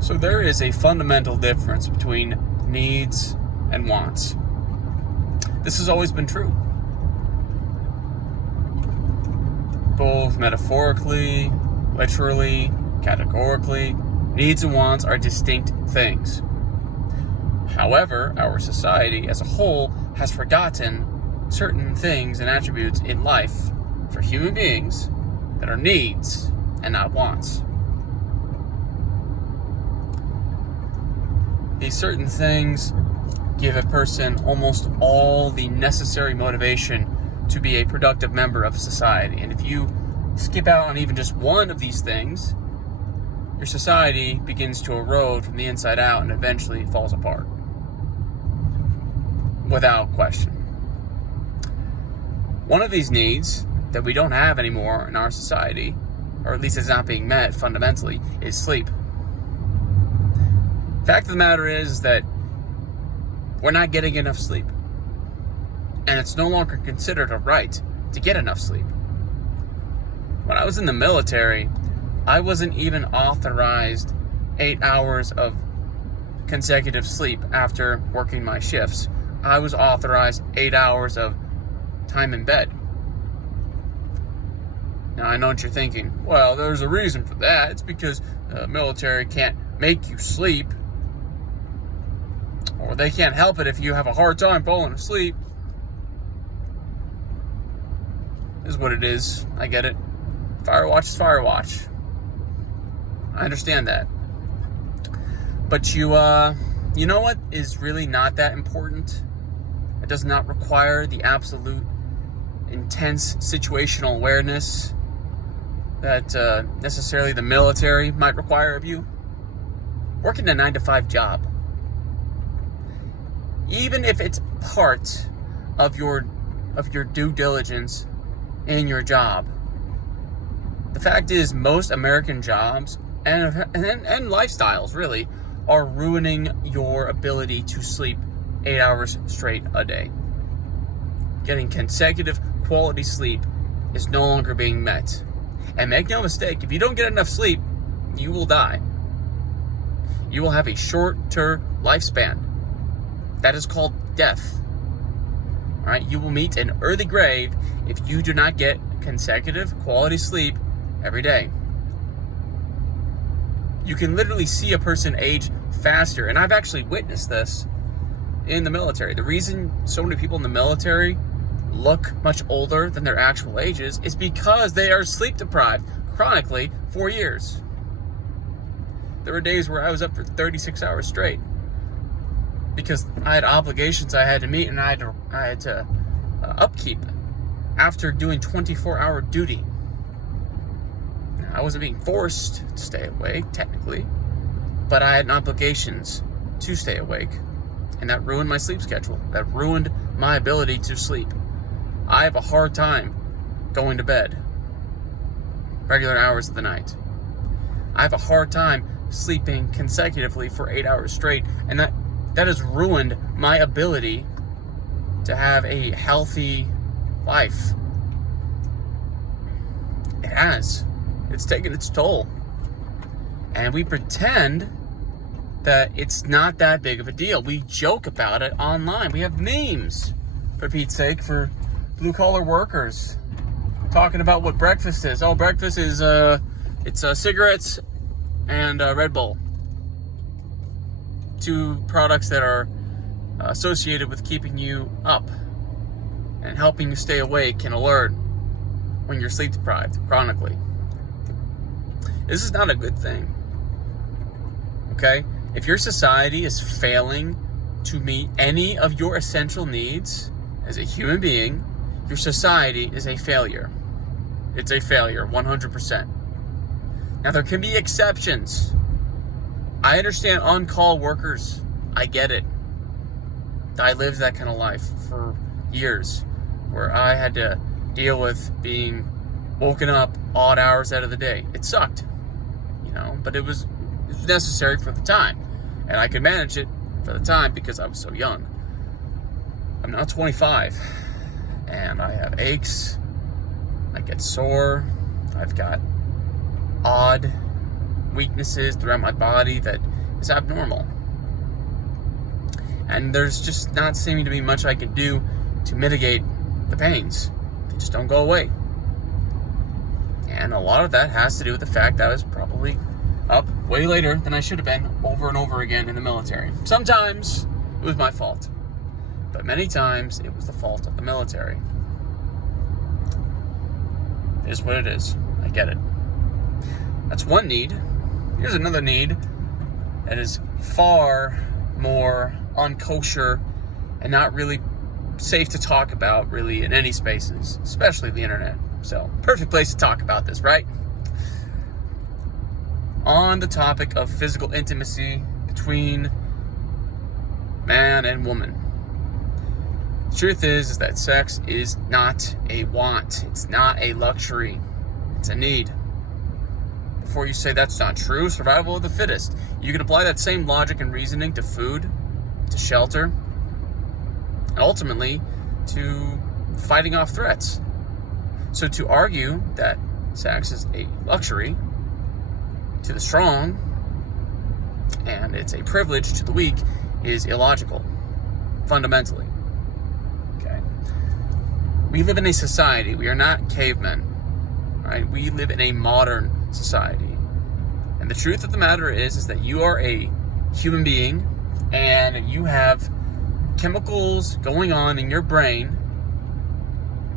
So there is a fundamental difference between needs and wants. This has always been true. Both metaphorically, literally, categorically, needs and wants are distinct things. However, our society as a whole has forgotten certain things and attributes in life for human beings that are needs and not wants. These certain things give a person almost all the necessary motivation to be a productive member of society. And if you skip out on even just one of these things, your society begins to erode from the inside out and eventually falls apart. Without question. One of these needs that we don't have anymore in our society, or at least it's not being met fundamentally, is sleep. Fact of the matter is that we're not getting enough sleep. And it's no longer considered a right to get enough sleep. When I was in the military, I wasn't even authorized 8 hours of consecutive sleep after working my shifts. I was authorized 8 hours of time in bed. Now, I know what you're thinking. Well, there's a reason for that. It's because the military can't make you sleep. Or they can't help it if you have a hard time falling asleep. This is what it is. I get it. Firewatch is Firewatch. I understand that. But you know what is really not that important? It does not require the absolute intense situational awareness that necessarily the military might require of you. Working a 9-to-5 job. Even if it's part of your due diligence in your job. The fact is, most American jobs and lifestyles really are ruining your ability to sleep 8 hours straight a day. Getting consecutive quality sleep is no longer being met. And make no mistake, if you don't get enough sleep, you will die. You will have a shorter lifespan. That is called death. All right, you will meet an early grave if you do not get consecutive quality sleep every day. You can literally see a person age faster, and I've actually witnessed this in the military. The reason so many people in the military look much older than their actual ages is because they are sleep deprived chronically for years. There were days where I was up for 36 hours straight because I had obligations I had to meet and I had to upkeep after doing 24-hour duty. Now, I wasn't being forced to stay awake, technically, but I had obligations to stay awake, and that ruined my sleep schedule. That ruined my ability to sleep. I have a hard time going to bed regular hours of the night. I have a hard time sleeping consecutively for 8 hours straight, and that has ruined my ability to have a healthy life. It has. It's taken its toll. And we pretend that it's not that big of a deal. We joke about it online. We have memes, for Pete's sake, for blue-collar workers talking about what breakfast is. Oh, breakfast is cigarettes and Red Bull. Two products that are associated with keeping you up and helping you stay awake and alert when you're sleep deprived chronically. This is not a good thing. Okay? If your society is failing to meet any of your essential needs as a human being, your society is a failure. It's a failure, 100%. Now, there can be exceptions. I understand on-call workers. I get it. I lived that kind of life for years, where I had to deal with being woken up odd hours out of the day. It sucked, but it was necessary for the time, and I could manage it for the time because I was so young. I'm now 25, and I have aches. I get sore. I've got odd weaknesses throughout my body that is abnormal. And there's just not seeming to be much I can do to mitigate the pains. They just don't go away. And a lot of that has to do with the fact that I was probably up way later than I should have been over and over again in the military. Sometimes it was my fault, but many times it was the fault of the military. It is what it is. I get it. That's one need. Here's another need that is far more unkosher and not really safe to talk about really in any spaces, especially the internet. So, perfect place to talk about this, right? On the topic of physical intimacy between man and woman. The truth is that sex is not a want. It's not a luxury. It's a need. Before you say that's not true, survival of the fittest. You can apply that same logic and reasoning to food, to shelter, and ultimately to fighting off threats. So to argue that sex is a luxury to the strong and it's a privilege to the weak is illogical, fundamentally. Okay. We live in a society. We are not cavemen, right? We live in a modern society. And the truth of the matter is that you are a human being and you have chemicals going on in your brain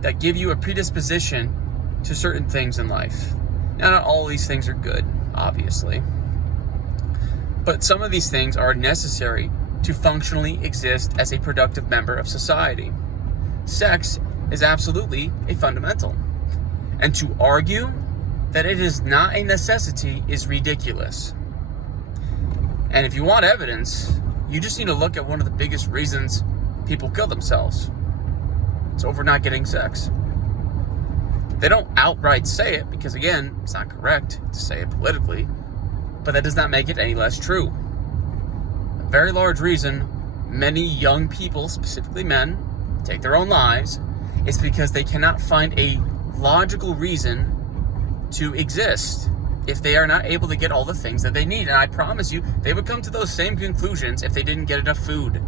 that give you a predisposition to certain things in life. Now, not all these things are good, obviously. But some of these things are necessary to functionally exist as a productive member of society. Sex is absolutely a fundamental. And to argue that it is not a necessity is ridiculous. And if you want evidence, you just need to look at one of the biggest reasons people kill themselves. It's over not getting sex. They don't outright say it because, again, it's not correct to say it politically, but that does not make it any less true. A very large reason many young people, specifically men, take their own lives is because they cannot find a logical reason to exist if they are not able to get all the things that they need. And I promise you, they would come to those same conclusions if they didn't get enough food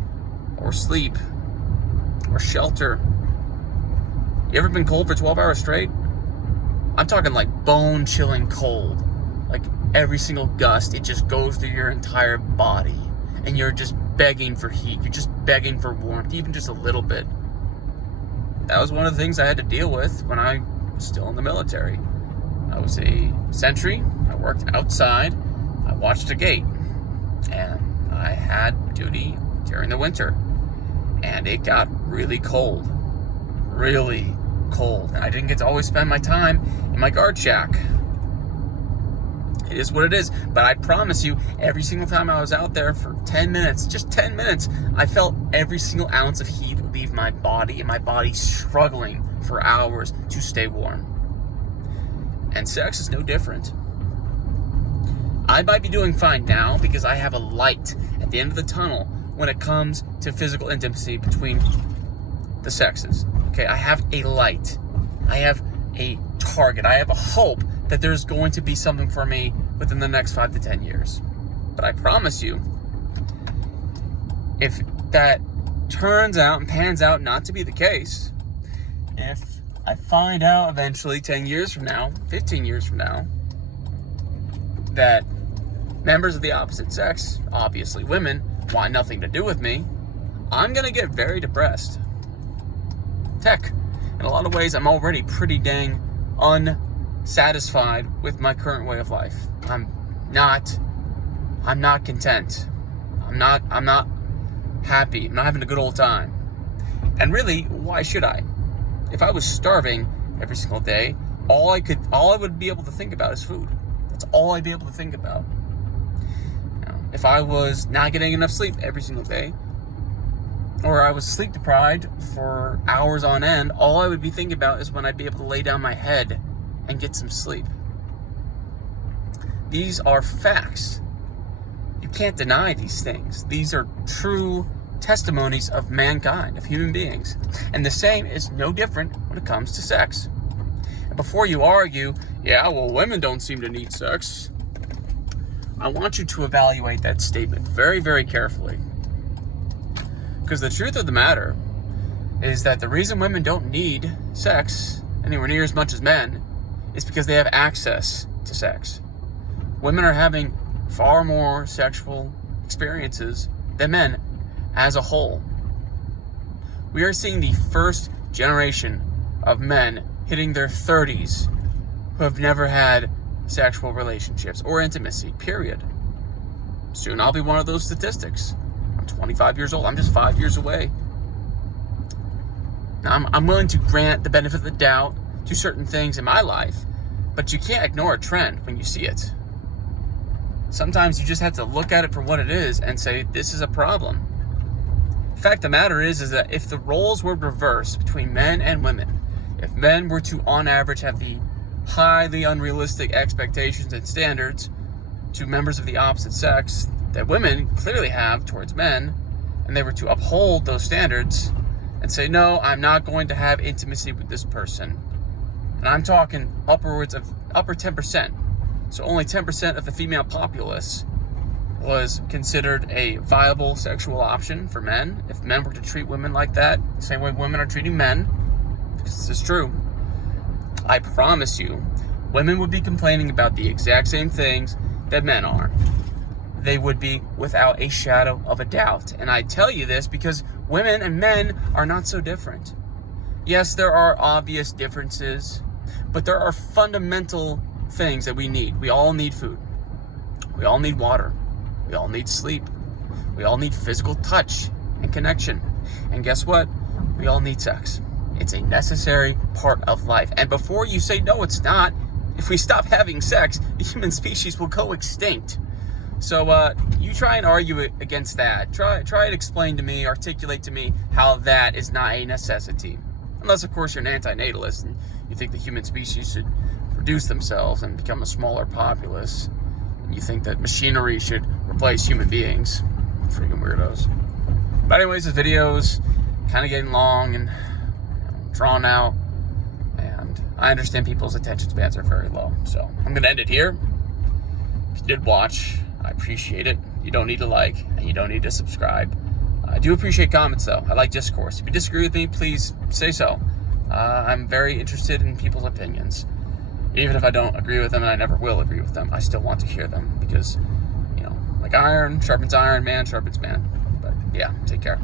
or sleep or shelter. You ever been cold for 12 hours straight? I'm talking like bone-chilling cold. Like every single gust, it just goes through your entire body. And you're just begging for heat. You're just begging for warmth, even just a little bit. That was one of the things I had to deal with when I was still in the military. I was a sentry. I worked outside. I watched a gate. And I had duty during the winter. And it got really cold. Really cold. And I didn't get to always spend my time in my guard shack. It is what it is. But I promise you, every single time I was out there for 10 minutes, just 10 minutes, I felt every single ounce of heat leave my body and my body struggling for hours to stay warm. And sex is no different. I might be doing fine now because I have a light at the end of the tunnel when it comes to physical intimacy between the sexes. Okay, I have a light. I have a target. I have a hope that there's going to be something for me within the next 5 to 10 years. But I promise you, if that turns out and pans out not to be the case, if I find out eventually 10 years from now, 15 years from now, that members of the opposite sex, obviously women, want nothing to do with me, I'm going to get very depressed. Heck, in a lot of ways, I'm already pretty dang unsatisfied with my current way of life. I'm not content. I'm not happy. I'm not having a good old time. And really, why should I? If I was starving every single day, all I would be able to think about is food. That's all I'd be able to think about. If I was not getting enough sleep every single day, or I was sleep deprived for hours on end, all I would be thinking about is when I'd be able to lay down my head and get some sleep. These are facts. You can't deny these things. These are true testimonies of mankind, of human beings. And the same is no different when it comes to sex. And before you argue, yeah, well, women don't seem to need sex. I want you to evaluate that statement very, very carefully. Because the truth of the matter is that the reason women don't need sex anywhere near as much as men is because they have access to sex. Women are having far more sexual experiences than men as a whole. We are seeing the first generation of men hitting their 30s who have never had sexual relationships or intimacy, period. Soon I'll be one of those statistics. I'm 25 years old. I'm just 5 years away. Now, I'm willing to grant the benefit of the doubt to certain things in my life, but you can't ignore a trend when you see it. Sometimes you just have to look at it for what it is and say, this is a problem. The fact of the matter is that if the roles were reversed between men and women, if men were to, on average, have the highly unrealistic expectations and standards to members of the opposite sex that women clearly have towards men, and they were to uphold those standards and say, no, I'm not going to have intimacy with this person. And I'm talking upper 10%. So only 10% of the female populace was considered a viable sexual option for men. If men were to treat women like that, the same way women are treating men, because this is true, I promise you, women would be complaining about the exact same things that men are. They would be without a shadow of a doubt. And I tell you this because women and men are not so different. Yes, there are obvious differences, but there are fundamental things that we need. We all need food. We all need water. We all need sleep. We all need physical touch and connection. And guess what? We all need sex. It's a necessary part of life. And before you say, no, it's not, if we stop having sex, the human species will go extinct. So you try and argue it against that. Try and explain to me, articulate to me how that is not a necessity. Unless, of course, you're an antinatalist and you think the human species should reduce themselves and become a smaller populace. And you think that machinery should replace human beings. Freaking weirdos. But anyways, the video's kind of getting long and drawn out. And I understand people's attention spans are very low. So I'm going to end it here. If you did watch, I appreciate it. You don't need to like, and you don't need to subscribe. I do appreciate comments, though. I like discourse. If you disagree with me, please say so. I'm very interested in people's opinions. Even if I don't agree with them, and I never will agree with them, I still want to hear them because, like iron sharpens iron, man sharpens man. But yeah, take care.